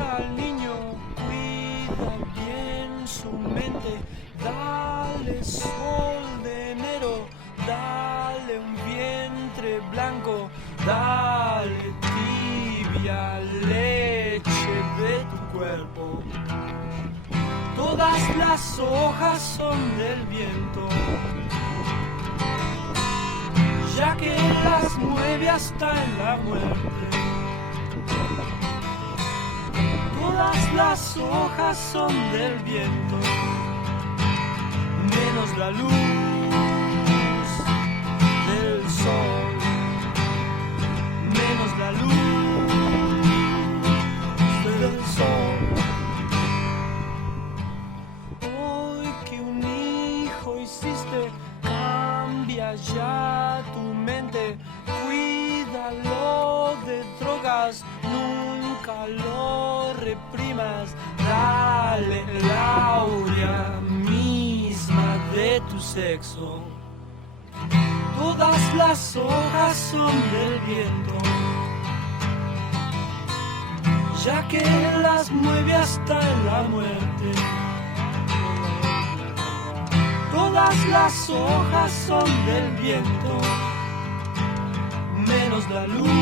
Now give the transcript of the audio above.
al niño, cuida bien su mente, dale sol de enero, dale un vientre blanco, dale tibia leche de tu cuerpo. Todas las hojas son del viento, ya que las mueve hasta en la muerte. Todas las hojas son del viento, menos la luz del sol, menos la luz del sol. Hoy que un hijo hiciste, cambia ya tu mente, cuídalo de drogas, nunca lo reprimas, dale la aurea misma de tu sexo. Todas las hojas son del viento, ya que las mueve hasta en la muerte. Todas las hojas son del viento, menos la luz